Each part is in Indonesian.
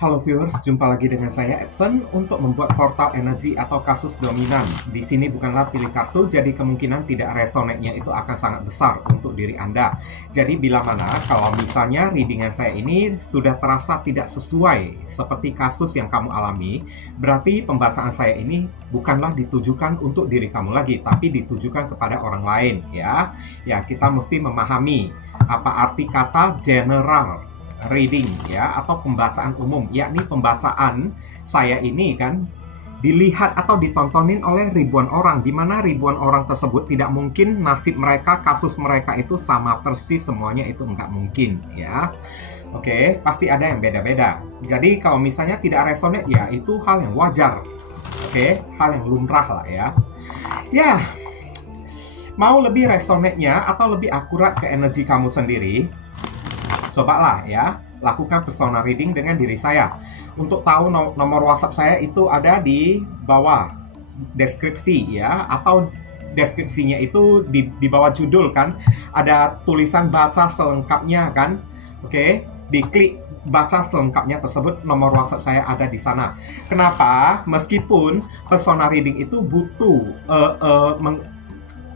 Halo viewers, jumpa lagi dengan saya Edson untuk membuat portal energi atau kasus dominan. Di sini bukanlah pilih kartu, jadi kemungkinan tidak resonate-nya itu akan sangat besar untuk diri Anda. Jadi bila mana kalau misalnya readingan saya ini sudah terasa tidak sesuai seperti kasus yang kamu alami, berarti pembacaan saya ini bukanlah ditujukan untuk diri kamu lagi, tapi ditujukan kepada orang lain ya. Ya, kita mesti memahami apa arti kata general reading ya, atau pembacaan umum, yakni pembacaan saya ini kan dilihat atau ditontonin oleh ribuan orang, di mana ribuan orang tersebut tidak mungkin nasib mereka, kasus mereka itu sama persis semuanya, itu nggak mungkin ya. Oke, pasti ada yang beda-beda. Jadi kalau misalnya tidak resonate ya itu hal yang wajar. Oke, hal yang lumrah lah ya. Ya, mau lebih resonate-nya atau lebih akurat ke energi kamu sendiri, cobalah ya, lakukan personal reading dengan diri saya. Untuk tahu nomor WhatsApp saya itu ada di bawah deskripsi ya, atau deskripsinya itu di bawah judul kan, ada tulisan baca selengkapnya kan. Oke, diklik baca selengkapnya tersebut, nomor WhatsApp saya ada di sana. Kenapa? Meskipun personal reading itu butuh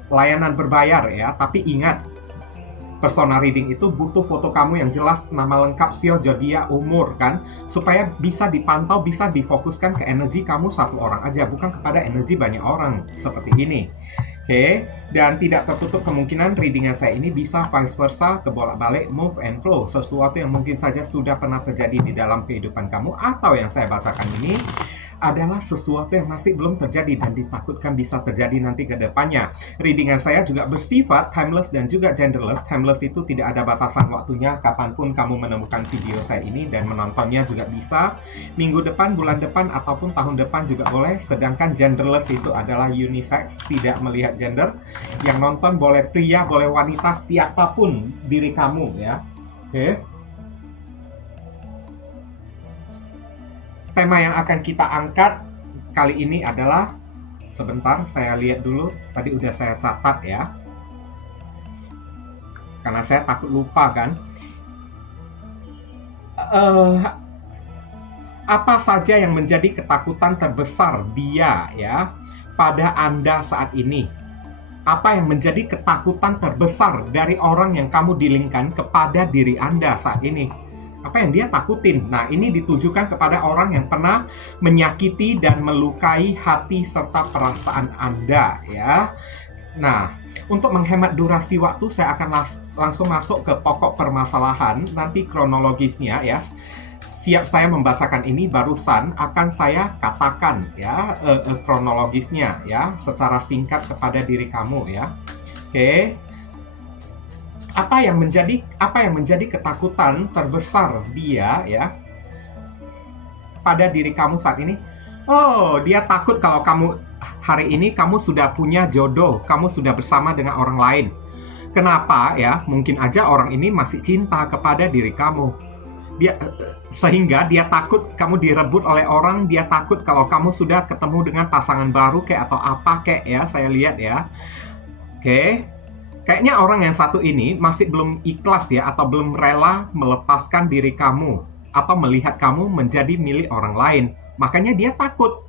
layanan berbayar ya, tapi ingat, personal reading itu butuh foto kamu yang jelas, nama lengkap, sio, zodiak, umur kan, supaya bisa dipantau, bisa difokuskan ke energi kamu satu orang aja, bukan kepada energi banyak orang seperti ini. Oke, dan tidak tertutup kemungkinan readingan saya ini bisa vice versa, kebolak-balik, move and flow, sesuatu yang mungkin saja sudah pernah terjadi di dalam kehidupan kamu, atau yang saya bacakan ini adalah sesuatu yang masih belum terjadi dan ditakutkan bisa terjadi nanti ke depannya. Readingan saya juga bersifat timeless dan juga genderless. Timeless itu tidak ada batasan waktunya, kapanpun kamu menemukan video saya ini, dan menontonnya juga bisa minggu depan, bulan depan, ataupun tahun depan juga boleh. Sedangkan genderless itu adalah unisex, tidak melihat gender. Yang nonton boleh pria, boleh wanita, siapapun diri kamu ya. Oke. Tema yang akan kita angkat kali ini adalah, sebentar saya lihat dulu, tadi udah saya catat ya, karena saya takut lupa kan. Apa saja yang menjadi ketakutan terbesar dia ya pada Anda saat ini? Apa yang menjadi ketakutan terbesar dari orang yang kamu dilingkan kepada diri Anda saat ini? Apa yang dia takutin? Nah, ini ditujukan kepada orang yang pernah menyakiti dan melukai hati serta perasaan Anda ya. Nah, untuk menghemat durasi waktu, saya akan langsung masuk ke pokok permasalahan. Nanti kronologisnya ya, siap saya membacakan ini, barusan akan saya katakan ya kronologisnya ya, secara singkat kepada diri kamu ya. Oke. Apa yang menjadi ketakutan terbesar dia ya pada diri kamu saat ini? Oh, dia takut kalau kamu hari ini kamu sudah punya jodoh, kamu sudah bersama dengan orang lain. Kenapa ya? Mungkin aja orang ini masih cinta kepada diri kamu. Sehingga dia takut kamu direbut oleh orang, dia takut kalau kamu sudah ketemu dengan pasangan baru kayak atau apa kayak ya, saya lihat ya. Oke. Kayaknya orang yang satu ini masih belum ikhlas ya, atau belum rela melepaskan diri kamu atau melihat kamu menjadi milik orang lain. Makanya dia takut.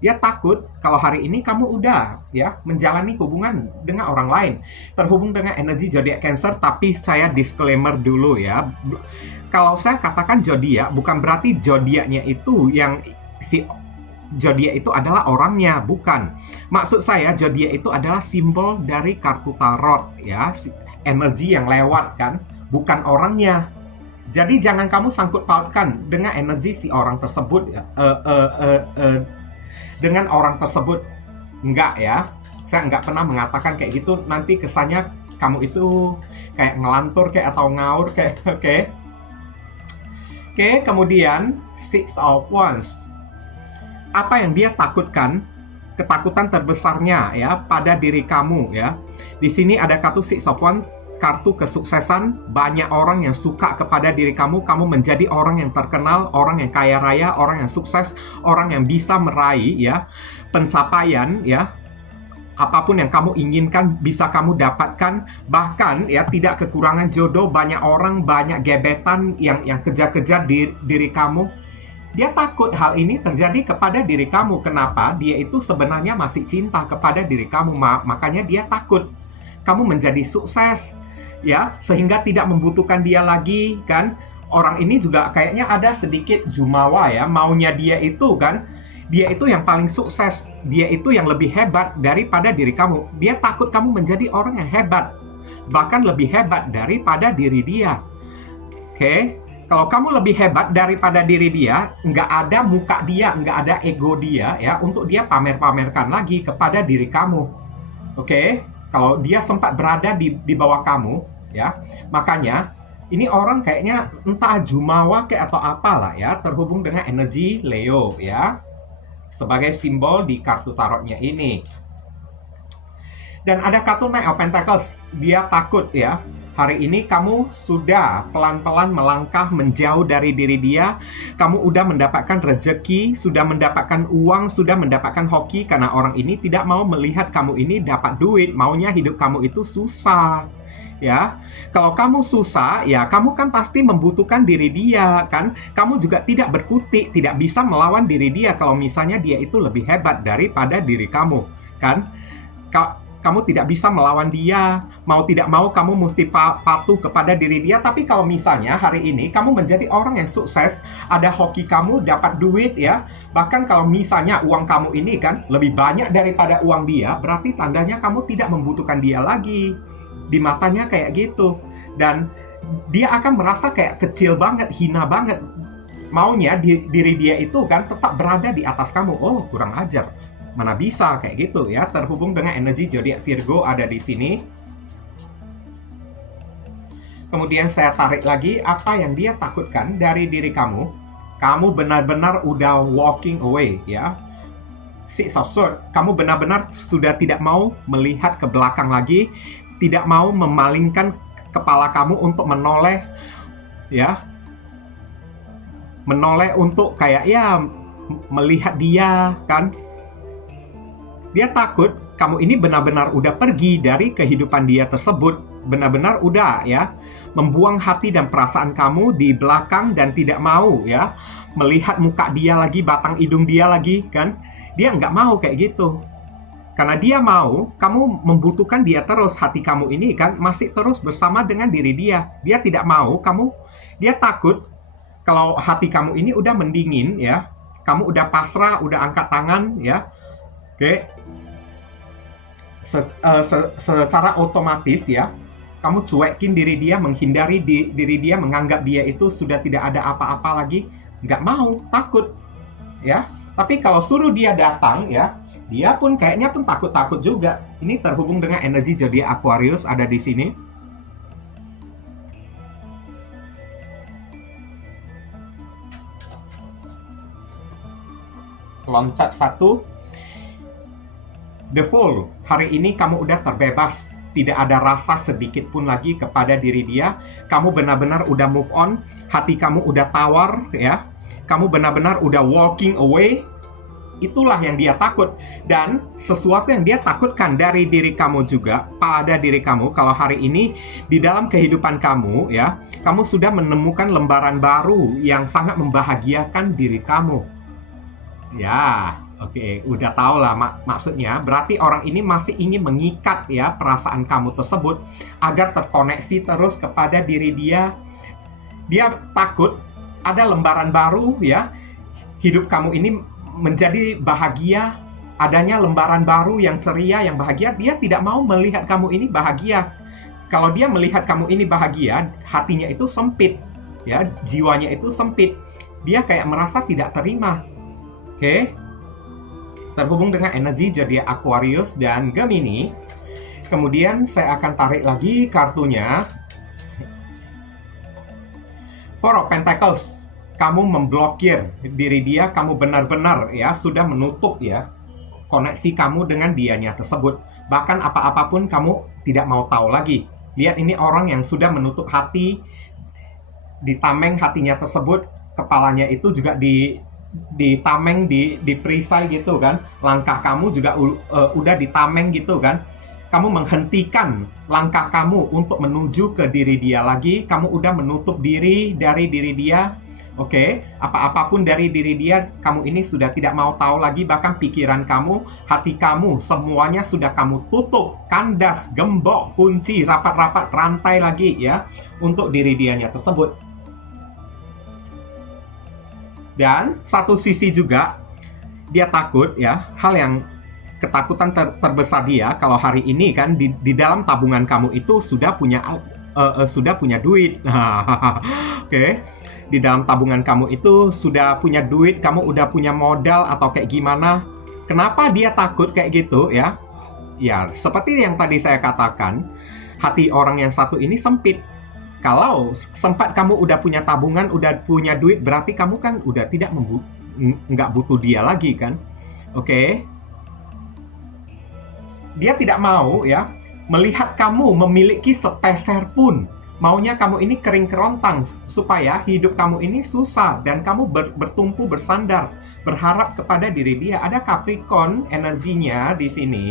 Dia takut kalau hari ini kamu udah ya menjalani hubungan dengan orang lain. Terhubung dengan energi zodiak Cancer, tapi saya disclaimer dulu ya. Kalau saya katakan zodiak, bukan berarti zodiaknya itu yang si zodiak itu adalah orangnya, bukan. Maksud saya zodiak itu adalah simbol dari kartu tarot ya, energi yang lewat kan, bukan orangnya. Jadi jangan kamu sangkut pautkan dengan energi si orang tersebut ya, dengan orang tersebut. Enggak ya, saya nggak pernah mengatakan kayak gitu. Nanti kesannya kamu itu kayak ngelantur kayak atau ngaur kayak. Oke, kemudian Six of Wands. Apa yang dia takutkan, ketakutan terbesarnya ya pada diri kamu ya. Di sini ada kartu Six of Wands, kartu kesuksesan. Banyak orang yang suka kepada diri kamu, kamu menjadi orang yang terkenal, orang yang kaya raya, orang yang sukses, orang yang bisa meraih ya pencapaian ya. Apapun yang kamu inginkan bisa kamu dapatkan, bahkan ya tidak kekurangan jodoh. Banyak orang, banyak gebetan yang kejar-kejar diri kamu. Dia takut hal ini terjadi kepada diri kamu. Kenapa? Dia itu sebenarnya masih cinta kepada diri kamu, makanya dia takut kamu menjadi sukses, ya, sehingga tidak membutuhkan dia lagi, kan? Orang ini juga kayaknya ada sedikit jumawa, ya, maunya dia itu, kan? Dia itu yang paling sukses, dia itu yang lebih hebat daripada diri kamu. Dia takut kamu menjadi orang yang hebat, bahkan lebih hebat daripada diri dia. Oke? Kalau kamu lebih hebat daripada diri dia, nggak ada muka dia, nggak ada ego dia, ya, untuk dia pamer-pamerkan lagi kepada diri kamu. Oke? Kalau dia sempat berada di bawah kamu, ya, makanya ini orang kayaknya entah jumawa kayak atau apalah, ya, terhubung dengan energi Leo, ya, sebagai simbol di kartu tarotnya ini. Dan ada kartu Knight of Pentacles, dia takut, ya. Hari ini kamu sudah pelan-pelan melangkah menjauh dari diri dia. Kamu udah mendapatkan rezeki, sudah mendapatkan uang, sudah mendapatkan hoki. Karena orang ini tidak mau melihat kamu ini dapat duit. Maunya hidup kamu itu susah. Ya, kalau kamu susah, ya kamu kan pasti membutuhkan diri dia, kan? Kamu juga tidak berkutik, tidak bisa melawan diri dia kalau misalnya dia itu lebih hebat daripada diri kamu, kan? Kamu tidak bisa melawan dia, mau tidak mau kamu mesti patuh kepada diri dia. Tapi kalau misalnya hari ini kamu menjadi orang yang sukses, ada hoki kamu, dapat duit, ya, bahkan kalau misalnya uang kamu ini kan lebih banyak daripada uang dia, berarti tandanya kamu tidak membutuhkan dia lagi. Di matanya kayak gitu. Dan dia akan merasa kayak kecil banget, hina banget. Maunya diri dia itu kan tetap berada di atas kamu. Oh, kurang ajar. Mana bisa kayak gitu, ya. Terhubung dengan energi zodiak Virgo ada di sini. Kemudian saya tarik lagi apa yang dia takutkan dari diri kamu. Kamu benar-benar udah walking away, ya. Six of Swords, kamu benar-benar sudah tidak mau melihat ke belakang lagi, tidak mau memalingkan kepala kamu untuk menoleh, ya. Menoleh untuk kayak, ya, melihat dia, kan. Dia takut kamu ini benar-benar udah pergi dari kehidupan dia tersebut. Benar-benar udah, ya, membuang hati dan perasaan kamu di belakang dan tidak mau, ya, melihat muka dia lagi, batang hidung dia lagi, kan. Dia nggak mau kayak gitu. Karena dia mau kamu membutuhkan dia terus. Hati kamu ini kan masih terus bersama dengan diri dia. Dia tidak mau dia takut kalau hati kamu ini udah mendingin, ya. Kamu udah pasrah, udah angkat tangan, ya. Oke. Secara otomatis, ya, kamu cuekin diri dia, menghindari diri dia, menganggap dia itu sudah tidak ada apa-apa lagi. Nggak mau, takut, ya. Tapi kalau suruh dia datang, ya, dia pun kayaknya pun takut-takut juga. Ini terhubung dengan energi zodiak Aquarius ada di sini. Loncat satu. The Fool, hari ini kamu udah terbebas. Tidak ada rasa sedikit pun lagi kepada diri dia. Kamu benar-benar udah move on. Hati kamu udah tawar, ya. Kamu benar-benar udah walking away. Itulah yang dia takut. Dan sesuatu yang dia takutkan dari diri kamu juga, pada diri kamu, kalau hari ini di dalam kehidupan kamu, ya, kamu sudah menemukan lembaran baru yang sangat membahagiakan diri kamu. Ya, oke, udah tau lah maksudnya. Berarti orang ini masih ingin mengikat, ya, perasaan kamu tersebut agar terkoneksi terus kepada diri dia. Dia takut ada lembaran baru, ya. Hidup kamu ini menjadi bahagia, adanya lembaran baru yang ceria, yang bahagia. Dia tidak mau melihat kamu ini bahagia. Kalau dia melihat kamu ini bahagia, hatinya itu sempit, ya, jiwanya itu sempit. Dia kayak merasa tidak terima. Oke. Terhubung dengan energi zodiak Aquarius dan Gemini. Kemudian saya akan tarik lagi kartunya. Four of Pentacles. Kamu memblokir diri dia, kamu benar-benar, ya, sudah menutup, ya, koneksi kamu dengan dianya tersebut. Bahkan apa-apapun kamu tidak mau tahu lagi. Lihat, ini orang yang sudah menutup hati, ditameng hatinya tersebut, kepalanya itu juga ditameng, diperisai gitu kan. Langkah kamu juga udah ditameng gitu kan. Kamu menghentikan langkah kamu untuk menuju ke diri dia lagi. Kamu udah menutup diri dari diri dia. Oke, apa-apapun dari diri dia, kamu ini sudah tidak mau tahu lagi, bahkan pikiran kamu, hati kamu, semuanya sudah kamu tutup, kandas, gembok, kunci, rapat-rapat, rantai lagi ya, untuk diri dianya tersebut. Dan satu sisi juga, dia takut ya, hal yang ketakutan terbesar dia, kalau hari ini kan di dalam tabungan kamu itu sudah punya duit. Oke. Di dalam tabungan kamu itu sudah punya duit, kamu udah punya modal atau kayak gimana. Kenapa dia takut kayak gitu ya? Ya, seperti yang tadi saya katakan, hati orang yang satu ini sempit. Kalau sempat kamu udah punya tabungan, udah punya duit, berarti kamu kan udah nggak butuh dia lagi kan? Oke. Dia tidak mau ya melihat kamu memiliki sepeser pun. Maunya kamu ini kering kerontang supaya hidup kamu ini susah dan kamu bertumpu bersandar berharap kepada diri dia. Ada Capricorn energinya di sini.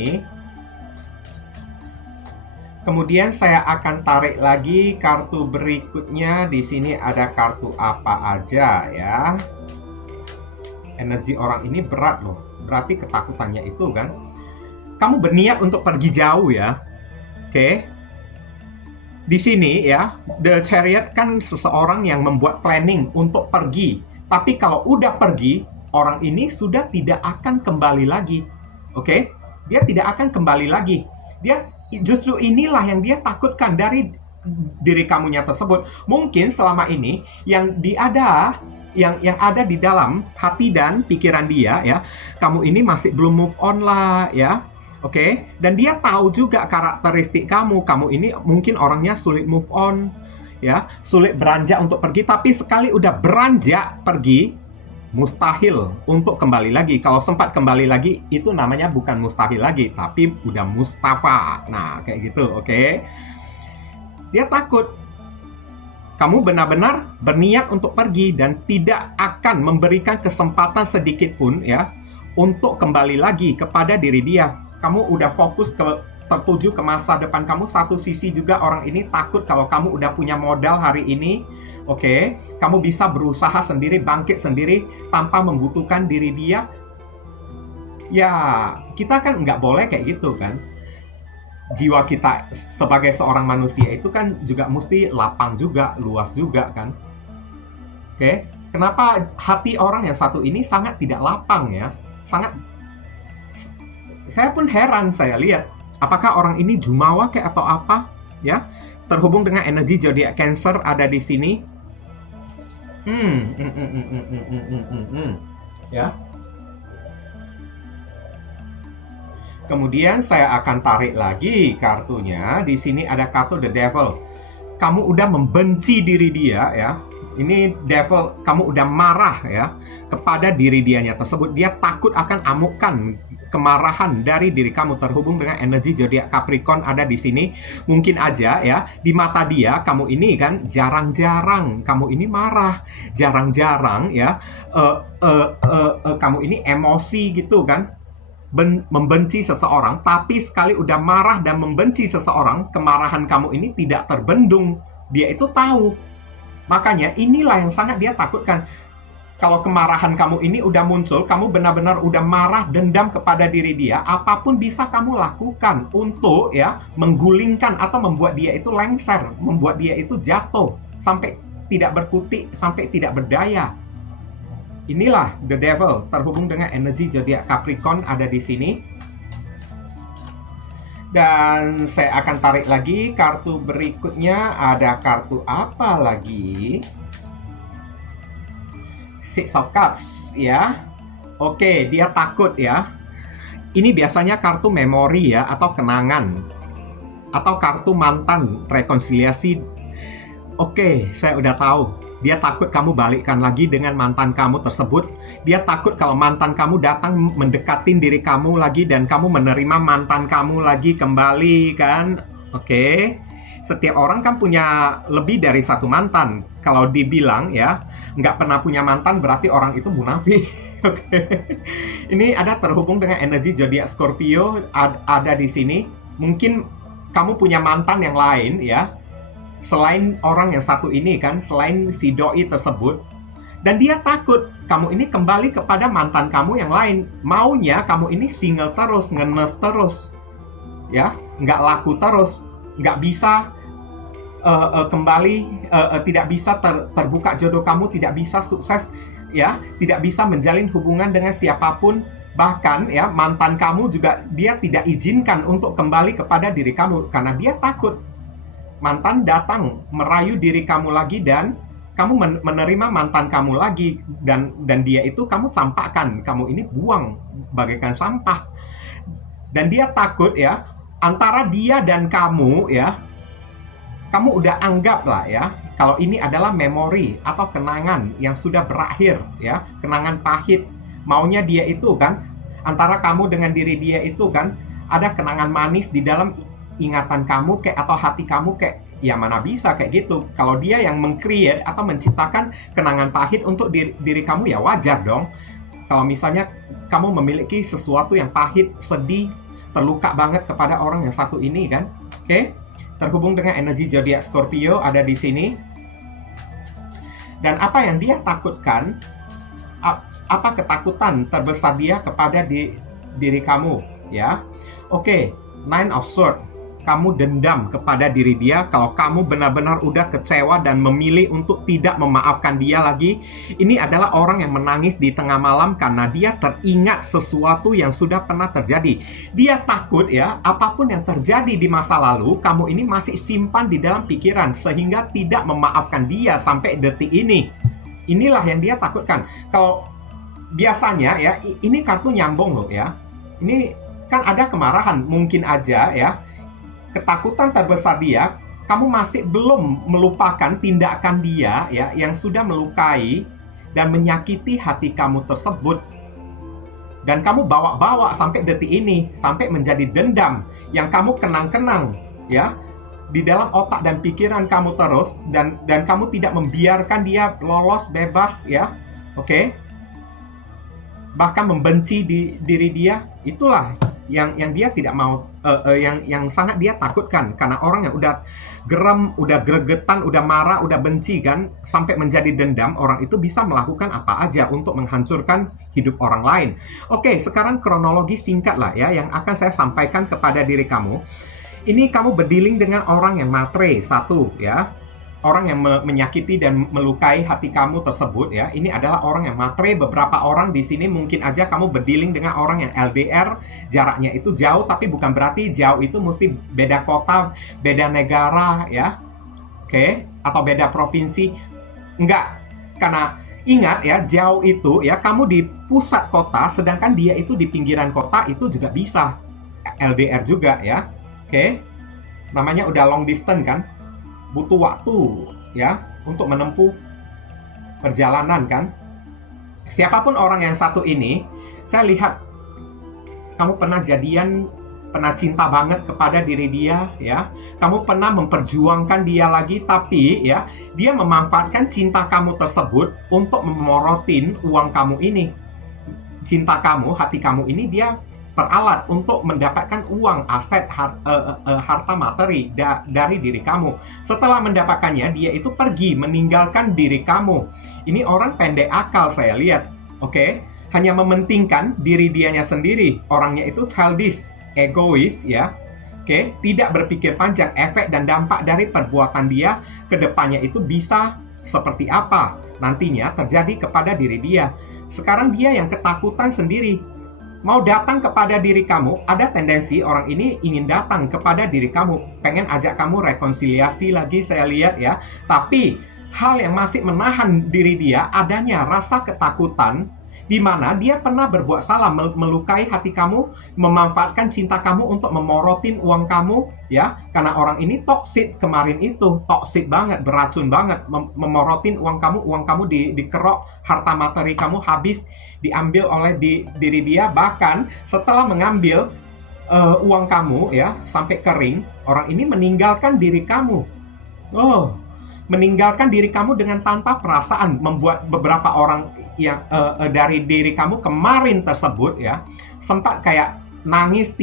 Kemudian saya akan tarik lagi kartu berikutnya. Di sini ada kartu apa aja ya. Energi orang ini berat loh. Berarti ketakutannya itu kan. Kamu berniat untuk pergi jauh ya. Oke. Di sini ya, The Chariot kan seseorang yang membuat planning untuk pergi. Tapi kalau udah pergi, orang ini sudah tidak akan kembali lagi. Oke? Dia tidak akan kembali lagi. Dia justru inilah yang dia takutkan dari diri kamunya tersebut. Mungkin selama ini yang ada di dalam hati dan pikiran dia ya, kamu ini masih belum move on lah ya. Oke, dan dia tahu juga karakteristik kamu. Kamu ini mungkin orangnya sulit move on, ya, sulit beranjak untuk pergi. Tapi sekali udah beranjak pergi, mustahil untuk kembali lagi. Kalau sempat kembali lagi, itu namanya bukan mustahil lagi, tapi udah Mustafa. Nah, kayak gitu, oke? Dia takut. Kamu benar-benar berniat untuk pergi dan tidak akan memberikan kesempatan sedikit pun, ya, untuk kembali lagi kepada diri dia. Kamu udah fokus tertuju ke masa depan kamu. Satu sisi juga orang ini takut kalau kamu udah punya modal hari ini. Oke, kamu bisa berusaha sendiri, bangkit sendiri tanpa membutuhkan diri dia. Ya, kita kan nggak boleh kayak gitu kan. Jiwa kita sebagai seorang manusia itu kan juga mesti lapang juga, luas juga kan. Oke, kenapa hati orang yang satu ini sangat tidak lapang ya? Saya pun heran, saya lihat apakah orang ini jumawa kayak atau apa ya, terhubung dengan energi zodiak Cancer ada di sini. Ya. Kemudian saya akan tarik lagi kartunya. Di sini ada kartu The Devil. Kamu udah membenci diri dia ya. Ini devil, kamu udah marah ya kepada diri dianya tersebut. Dia takut akan amukan kemarahan dari diri kamu, terhubung dengan energi zodiak Capricorn ada di sini. Mungkin aja ya di mata dia kamu ini kan jarang-jarang kamu ini marah, jarang-jarang ya kamu ini emosi gitu kan, membenci seseorang. Tapi sekali udah marah dan membenci seseorang, kemarahan kamu ini tidak terbendung. Dia itu tahu. Makanya inilah yang sangat dia takutkan. Kalau kemarahan kamu ini udah muncul, kamu benar-benar udah marah, dendam kepada diri dia, apapun bisa kamu lakukan untuk ya menggulingkan atau membuat dia itu lengser, membuat dia itu jatuh sampai tidak berkutik, sampai tidak berdaya. Inilah The Devil terhubung dengan energi zodiak Capricorn ada di sini. Dan saya akan tarik lagi kartu berikutnya. Ada kartu apa lagi? Six of Cups ya. Oke, dia takut ya. Ini biasanya kartu memori ya, atau kenangan, atau kartu mantan, rekonsiliasi. Oke, saya udah tahu. Dia takut kamu balikkan lagi dengan mantan kamu tersebut. Dia takut kalau mantan kamu datang mendekatin diri kamu lagi dan kamu menerima mantan kamu lagi kembali kan. Oke. Setiap orang kan punya lebih dari satu mantan. Kalau dibilang ya, nggak pernah punya mantan berarti orang itu munafik. Oke. Ini ada terhubung dengan energi zodiak Scorpio ada di sini. Mungkin kamu punya mantan yang lain ya, selain orang yang satu ini kan, selain si doi tersebut. Dan dia takut kamu ini kembali kepada mantan kamu yang lain. Maunya kamu ini single terus, ngenes terus, ya, nggak laku terus, nggak bisa kembali, tidak bisa terbuka jodoh kamu, tidak bisa sukses, ya, tidak bisa menjalin hubungan dengan siapapun. Bahkan ya, mantan kamu juga dia tidak izinkan untuk kembali kepada diri kamu karena dia takut mantan datang merayu diri kamu lagi dan kamu menerima mantan kamu lagi, dan dia itu kamu campakkan, kamu ini buang bagaikan sampah. Dan dia takut ya, antara dia dan kamu ya, kamu udah anggap lah ya, kalau ini adalah memori atau kenangan yang sudah berakhir ya, kenangan pahit. Maunya dia itu kan, antara kamu dengan diri dia itu kan, ada kenangan manis di dalam ingatan kamu kayak, atau hati kamu kayak, ya mana bisa kayak gitu. Kalau dia yang meng-create atau menciptakan kenangan pahit untuk diri kamu, ya wajar dong. Kalau misalnya kamu memiliki sesuatu yang pahit, sedih, terluka banget kepada orang yang satu ini kan. Oke? Terhubung dengan energi zodiak Scorpio ada di sini. Dan apa yang dia takutkan, apa ketakutan terbesar dia kepada diri kamu, ya. Oke, Nine of Swords. Kamu dendam kepada diri dia kalau kamu benar-benar udah kecewa dan memilih untuk tidak memaafkan dia lagi. Ini adalah orang yang menangis di tengah malam karena dia teringat sesuatu yang sudah pernah terjadi. Dia takut ya, apapun yang terjadi di masa lalu, kamu ini masih simpan di dalam pikiran sehingga tidak memaafkan dia sampai detik ini. Inilah yang dia takutkan. Kalau biasanya ya, ini kartu nyambung loh ya. Ini kan ada kemarahan, mungkin aja ya. Ketakutan terbesar dia, kamu masih belum melupakan tindakan dia ya, yang sudah melukai dan menyakiti hati kamu tersebut. Dan kamu bawa-bawa sampai detik ini, sampai menjadi dendam yang kamu kenang-kenang ya di dalam otak dan pikiran kamu terus, dan kamu tidak membiarkan dia lolos bebas ya. Oke? Bahkan membenci diri dia. Itulah yang dia tidak mau, yang sangat dia takutkan. Karena orang yang udah geram, udah gregetan, udah marah, udah benci kan, sampai menjadi dendam, orang itu bisa melakukan apa aja untuk menghancurkan hidup orang lain. Oke, sekarang kronologi singkat lah ya yang akan saya sampaikan kepada diri kamu. Ini kamu berdealing dengan orang yang matre, satu ya. Orang yang menyakiti dan melukai hati kamu tersebut ya. Ini adalah orang yang matre. Beberapa orang di sini mungkin aja kamu berdealing dengan orang yang LDR, jaraknya itu jauh, tapi bukan berarti jauh itu mesti beda kota, beda negara ya. Oke, atau beda provinsi. Enggak. Karena ingat ya, jauh itu ya, kamu di pusat kota sedangkan dia itu di pinggiran kota, itu juga bisa LDR juga ya. Oke. Namanya udah long distance kan? Butuh waktu ya untuk menempuh perjalanan kan. Siapapun orang yang satu ini, saya lihat kamu pernah jadian, pernah cinta banget kepada diri dia ya. Kamu pernah memperjuangkan dia lagi, tapi ya dia memanfaatkan cinta kamu tersebut untuk memorotin uang kamu ini. Cinta kamu, hati kamu ini dia peralat untuk mendapatkan uang, aset, harta materi dari diri kamu. Setelah mendapatkannya, dia itu pergi meninggalkan diri kamu. Ini orang pendek akal saya lihat, oke? Hanya mementingkan diri dianya sendiri. Orangnya itu childish, egois ya, oke? Tidak berpikir panjang, efek dan dampak dari perbuatan dia ke depannya itu bisa seperti apa nantinya terjadi kepada diri dia. Sekarang dia yang ketakutan sendiri. Mau datang kepada diri kamu, ada tendensi orang ini ingin datang kepada diri kamu, pengen ajak kamu rekonsiliasi lagi saya lihat ya. Tapi hal yang masih menahan diri dia adanya rasa ketakutan, di mana dia pernah berbuat salah, melukai hati kamu, memanfaatkan cinta kamu untuk memorotin uang kamu ya. Karena orang ini toksik kemarin itu, toksik banget, beracun banget, memorotin uang kamu dikerok, harta materi kamu habis, diambil oleh diri dia. Bahkan setelah mengambil uang kamu ya sampai kering, orang ini meninggalkan diri kamu. Meninggalkan diri kamu dengan tanpa perasaan, membuat beberapa orang yang dari diri kamu kemarin tersebut ya sempat kayak nangis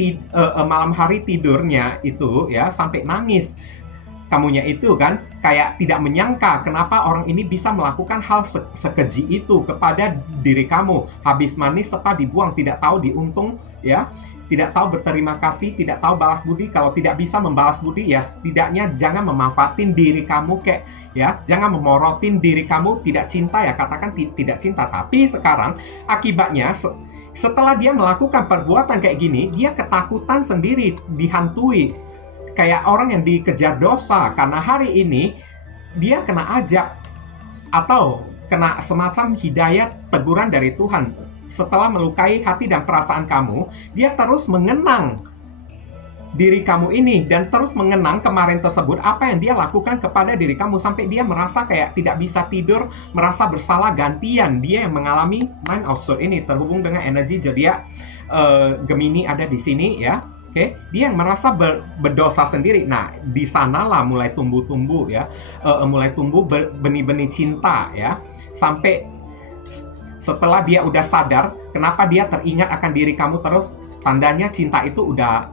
malam hari tidurnya itu ya, sampai nangis kamunya itu kan kayak tidak menyangka kenapa orang ini bisa melakukan hal sekeji itu kepada diri kamu. Habis manis sepa dibuang, tidak tahu diuntung ya, tidak tahu berterima kasih, tidak tahu balas budi. Kalau tidak bisa membalas budi ya setidaknya jangan memanfaatin diri kamu kayak ya, jangan memorotin diri kamu tidak cinta ya, katakan tidak cinta. Tapi sekarang akibatnya setelah dia melakukan perbuatan kayak gini, dia ketakutan sendiri, dihantui kayak orang yang dikejar dosa, karena hari ini dia kena ajab atau kena semacam hidayat teguran dari Tuhan. Setelah melukai hati dan perasaan kamu, dia terus mengenang diri kamu ini dan terus mengenang kemarin tersebut, apa yang dia lakukan kepada diri kamu, sampai dia merasa kayak tidak bisa tidur, merasa bersalah gantian. Dia yang mengalami Nine of Swords ini terhubung dengan energi zodiak Gemini ada di sini ya. Dia yang merasa berdosa sendiri. Nah, di sanalah mulai tumbuh ya, mulai tumbuh benih-benih cinta ya. Sampai setelah dia udah sadar, kenapa dia teringat akan diri kamu terus, tandanya cinta itu udah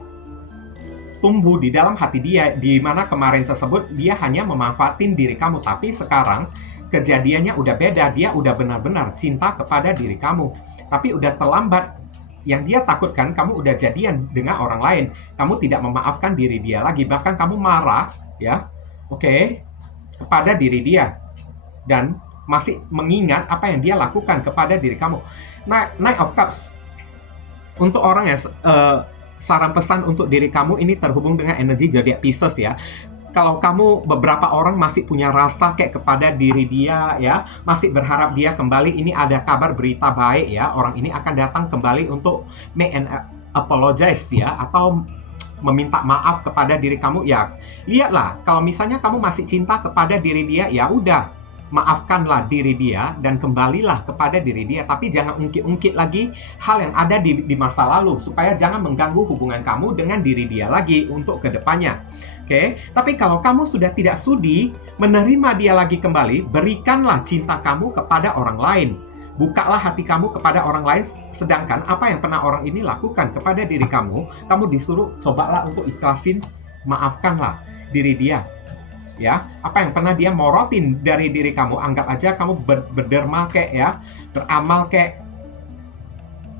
tumbuh di dalam hati dia, di mana kemarin tersebut dia hanya memanfaatin diri kamu, tapi sekarang kejadiannya udah beda, dia udah benar-benar cinta kepada diri kamu, tapi udah terlambat. Yang dia takutkan kamu udah jadian dengan orang lain, kamu tidak memaafkan diri dia lagi, bahkan kamu marah ya, kepada diri dia dan masih mengingat apa yang dia lakukan kepada diri kamu. Nah, Knight of Cups untuk orang yang saran pesan untuk diri kamu ini terhubung dengan energi zodiak Pisces ya. Kalau kamu beberapa orang masih punya rasa kayak kepada diri dia ya, masih berharap dia kembali, ini ada kabar berita baik ya, orang ini akan datang kembali untuk make an apologize ya, atau meminta maaf kepada diri kamu ya. Lihatlah, kalau misalnya kamu masih cinta kepada diri dia, ya udah, maafkanlah diri dia dan kembalilah kepada diri dia, tapi jangan ungkit-ungkit lagi hal yang ada di masa lalu, supaya jangan mengganggu hubungan kamu dengan diri dia lagi untuk kedepannya. Tapi kalau kamu sudah tidak sudi menerima dia lagi kembali, berikanlah cinta kamu kepada orang lain. Bukalah hati kamu kepada orang lain, sedangkan apa yang pernah orang ini lakukan kepada diri kamu, kamu disuruh cobalah untuk ikhlasin, maafkanlah diri dia. Ya, apa yang pernah dia morotin dari diri kamu, anggap aja kamu berderma kek ya, beramal kek,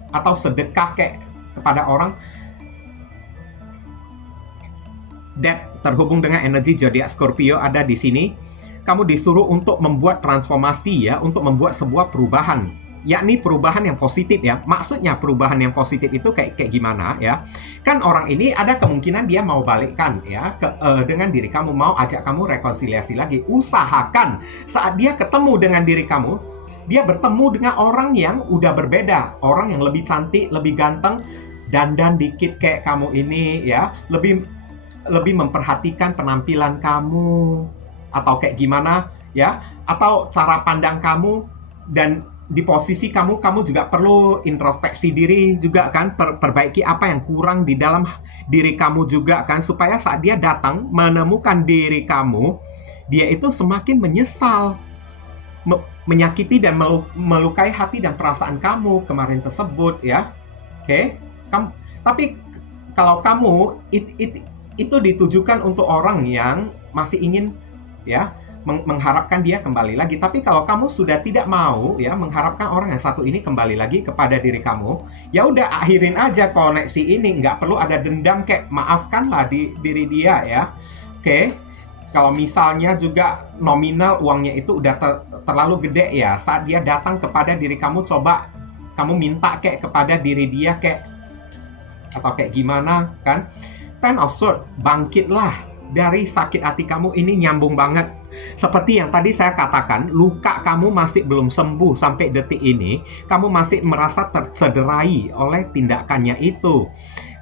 atau sedekah kek kepada orang. That terhubung dengan energi zodiak Scorpio ada di sini. Kamu disuruh untuk membuat transformasi ya, untuk membuat sebuah perubahan, yakni perubahan yang positif ya. Maksudnya perubahan yang positif itu kayak gimana ya? Kan orang ini ada kemungkinan dia mau balikkan ya dengan diri kamu, mau ajak kamu rekonsiliasi lagi. Usahakan saat dia ketemu dengan diri kamu, dia bertemu dengan orang yang udah berbeda, orang yang lebih cantik, lebih ganteng, dandan dikit kayak kamu ini ya, lebih memperhatikan penampilan kamu atau kayak gimana ya, atau cara pandang kamu. Dan di posisi kamu juga perlu introspeksi diri juga kan, perbaiki apa yang kurang di dalam diri kamu juga kan, supaya saat dia datang menemukan diri kamu, dia itu semakin menyesal, menyakiti dan melukai hati dan perasaan kamu kemarin tersebut ya. Tapi kalau kamu itu ditujukan untuk orang yang masih ingin ya mengharapkan dia kembali lagi. Tapi kalau kamu sudah tidak mau ya mengharapkan orang yang satu ini kembali lagi kepada diri kamu, ya udah akhirin aja koneksi ini, nggak perlu ada dendam, kayak maafkanlah diri dia ya. Kalau misalnya juga nominal uangnya itu udah terlalu gede ya, saat dia datang kepada diri kamu, coba kamu minta kayak kepada diri dia kayak, atau kayak gimana kan. Ten of Swords, bangkitlah dari sakit hati kamu ini, nyambung banget. Seperti yang tadi saya katakan, luka kamu masih belum sembuh sampai detik ini, kamu masih merasa tercederai oleh tindakannya itu.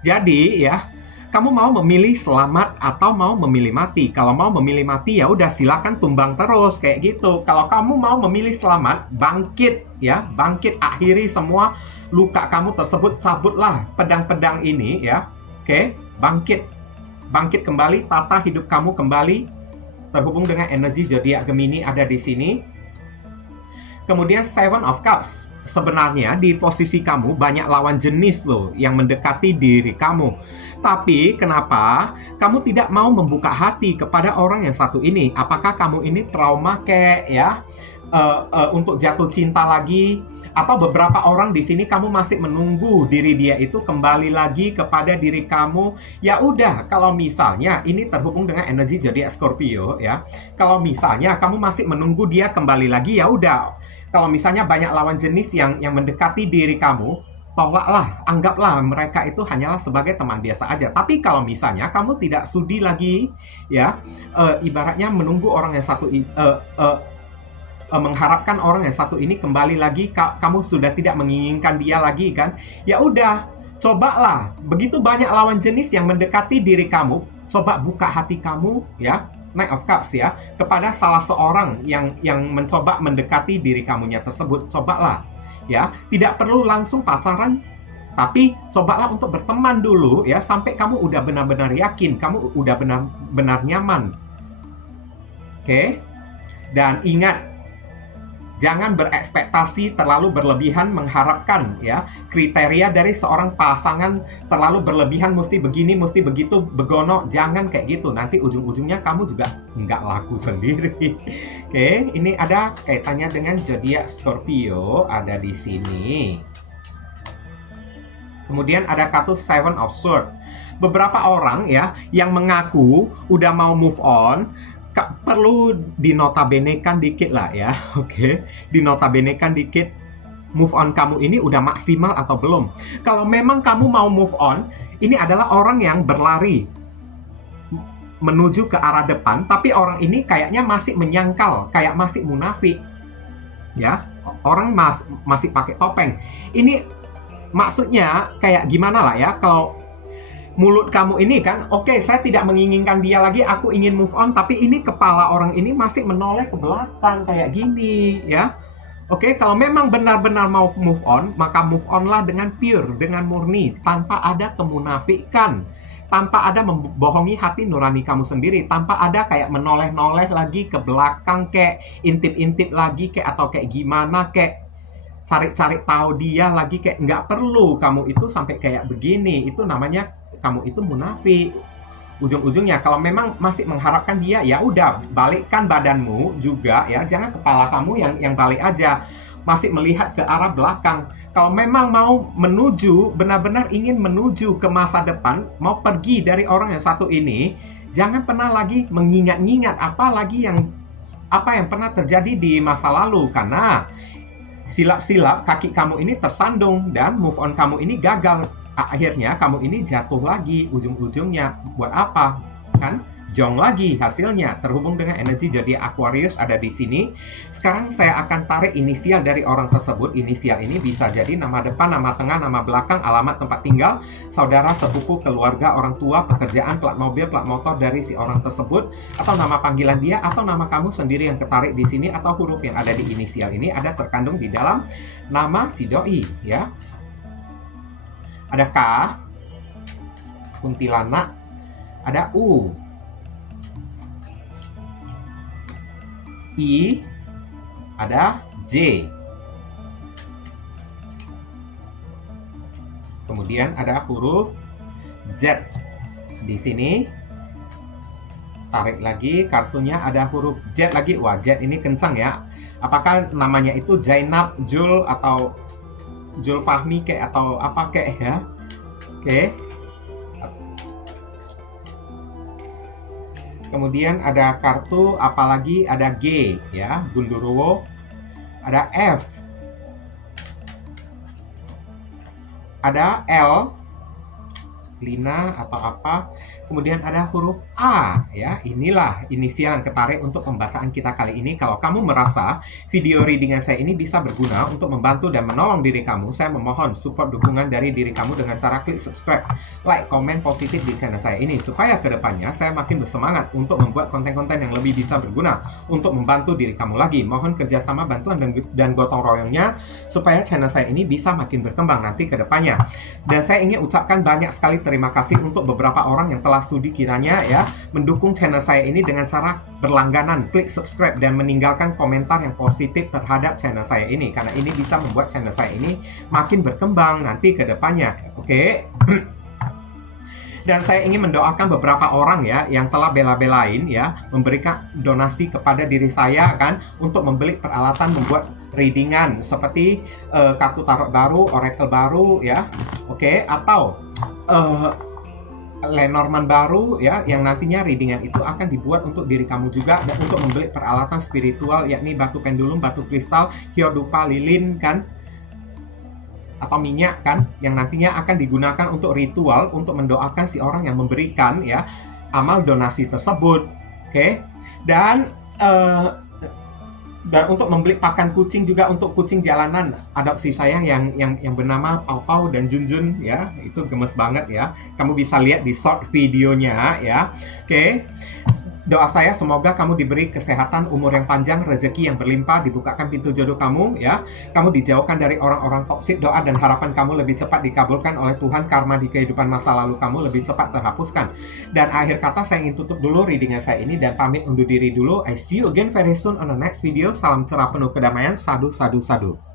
Jadi ya, kamu mau memilih selamat atau mau memilih mati. Kalau mau memilih mati ya udah silakan tumbang terus kayak gitu. Kalau kamu mau memilih selamat, bangkit ya, bangkit, akhiri semua luka kamu tersebut, cabutlah pedang-pedang ini ya. Bangkit kembali, tata hidup kamu kembali, terhubung dengan energi zodiak Gemini ada di sini. Kemudian Seven of Cups, sebenarnya di posisi kamu banyak lawan jenis loh yang mendekati diri kamu. Tapi kenapa kamu tidak mau membuka hati kepada orang yang satu ini? Apakah kamu ini trauma kek ya? Untuk jatuh cinta lagi, atau beberapa orang di sini kamu masih menunggu diri dia itu kembali lagi kepada diri kamu. Ya udah, kalau misalnya ini terhubung dengan energi zodiak Scorpio ya. Kalau misalnya kamu masih menunggu dia kembali lagi, ya udah. Kalau misalnya banyak lawan jenis yang mendekati diri kamu, tolaklah, anggaplah mereka itu hanyalah sebagai teman biasa aja. Tapi kalau misalnya kamu tidak sudi lagi, ya, ibaratnya menunggu orang yang satu mengharapkan orang yang satu ini kembali lagi, kamu sudah tidak menginginkan dia lagi kan? Ya udah, cobalah. Begitu banyak lawan jenis yang mendekati diri kamu, coba buka hati kamu, ya. Knight of Cups ya, kepada salah seorang yang mencoba mendekati diri kamunya tersebut. Cobalah. Ya, tidak perlu langsung pacaran, tapi cobalah untuk berteman dulu ya, sampai kamu udah benar-benar yakin, kamu udah benar-benar nyaman. Oke? Dan ingat, jangan berekspektasi terlalu berlebihan mengharapkan ya kriteria dari seorang pasangan terlalu berlebihan, mesti begini, mesti begitu, begono. Jangan kayak gitu. Nanti ujung-ujungnya kamu juga nggak laku sendiri. Oke, ini ada kaitannya dengan zodiak Scorpio, ada di sini. Kemudian ada kartu Seven of Swords. Beberapa orang ya yang mengaku udah mau move on, perlu dinotabenekan dikit lah ya, oke? Dinotabenekan dikit, move on kamu ini udah maksimal atau belum. Kalau memang kamu mau move on, ini adalah orang yang berlari menuju ke arah depan, tapi orang ini kayaknya masih menyangkal, kayak masih munafik. Ya, orang masih pakai topeng. Ini maksudnya kayak gimana lah ya, kalau mulut kamu ini kan, oke, saya tidak menginginkan dia lagi, aku ingin move on, tapi ini kepala orang ini masih menoleh ke belakang kayak gini ya. Oke, kalau memang benar-benar mau move on, maka move onlah dengan pure, dengan murni, tanpa ada kemunafikan, tanpa ada membohongi hati nurani kamu sendiri, tanpa ada kayak menoleh-noleh lagi ke belakang, kayak intip-intip lagi, kayak atau kayak gimana, kayak cari-cari tahu dia lagi, kayak nggak perlu kamu itu sampai kayak begini. Itu namanya kamu itu munafik. Ujung-ujungnya kalau memang masih mengharapkan dia, ya udah, balikkan badanmu juga ya, jangan kepala kamu yang balik aja, masih melihat ke arah belakang. Kalau memang mau menuju, benar-benar ingin menuju ke masa depan, mau pergi dari orang yang satu ini, jangan pernah lagi mengingat-ingat apa yang pernah terjadi di masa lalu, karena silap-silap kaki kamu ini tersandung dan move on kamu ini gagal. Akhirnya kamu ini jatuh lagi, ujung-ujungnya buat apa? Kan jong lagi hasilnya, terhubung dengan energi zodiak Aquarius ada di sini. Sekarang saya akan tarik inisial dari orang tersebut. Inisial ini bisa jadi nama depan, nama tengah, nama belakang, alamat tempat tinggal, saudara, sepupu, keluarga, orang tua, pekerjaan, plat mobil, plat motor dari si orang tersebut, atau nama panggilan dia, atau nama kamu sendiri yang ketarik di sini, atau huruf yang ada di inisial ini ada terkandung di dalam nama si doi ya. Ada K, kuntilanak, ada U, I, ada J. Kemudian ada huruf Z. Di sini tarik lagi kartunya, ada huruf Z lagi. Wah, Z ini kencang ya. Apakah namanya itu Zainab, Jul, atau Jul Fahmi kayak, atau apa kayak ya? Oke. Kemudian ada kartu apalagi, ada G ya, Gundurwo, ada F, ada L, Lina atau apa, kemudian ada huruf A ya. Inilah inisial yang ketarik untuk pembacaan kita kali ini. Kalau kamu merasa video reading saya ini bisa berguna untuk membantu dan menolong diri kamu, saya memohon support dukungan dari diri kamu dengan cara klik subscribe, like, komen positif di channel saya ini, supaya kedepannya saya makin bersemangat untuk membuat konten-konten yang lebih bisa berguna untuk membantu diri kamu lagi. Mohon kerjasama, bantuan, dan gotong royongnya supaya channel saya ini bisa makin berkembang nanti kedepannya. Dan saya ingin ucapkan banyak sekali terima kasih untuk beberapa orang yang telah studi kiranya ya mendukung channel saya ini dengan cara berlangganan, klik subscribe, dan meninggalkan komentar yang positif terhadap channel saya ini, karena ini bisa membuat channel saya ini makin berkembang nanti ke depannya. Oke. Dan saya ingin mendoakan beberapa orang ya yang telah bela-belain ya memberikan donasi kepada diri saya kan untuk membeli peralatan membuat readingan seperti kartu tarot baru, oracle baru ya. Oke, atau Lenormand baru ya yang nantinya readingan itu akan dibuat untuk diri kamu juga dan untuk membeli peralatan spiritual yakni batu pendulum, batu kristal, hiodupa, lilin kan atau minyak kan yang nantinya akan digunakan untuk ritual untuk mendoakan si orang yang memberikan ya amal donasi tersebut. Oke. Dan untuk membeli pakan kucing juga untuk kucing jalanan adopsi saya yang bernama Pau Pau dan Junjun ya, itu gemes banget ya. Kamu bisa lihat di short videonya ya. Oke. Doa saya semoga kamu diberi kesehatan, umur yang panjang, rezeki yang berlimpah, dibukakan pintu jodoh kamu ya. Kamu dijauhkan dari orang-orang toksik, doa dan harapan kamu lebih cepat dikabulkan oleh Tuhan, karma di kehidupan masa lalu kamu lebih cepat terhapuskan. Dan akhir kata saya ingin tutup dulu readingan saya ini dan pamit undur diri dulu. I see you again very soon on the next video. Salam cerah penuh kedamaian. Sadu, sadu, sadu.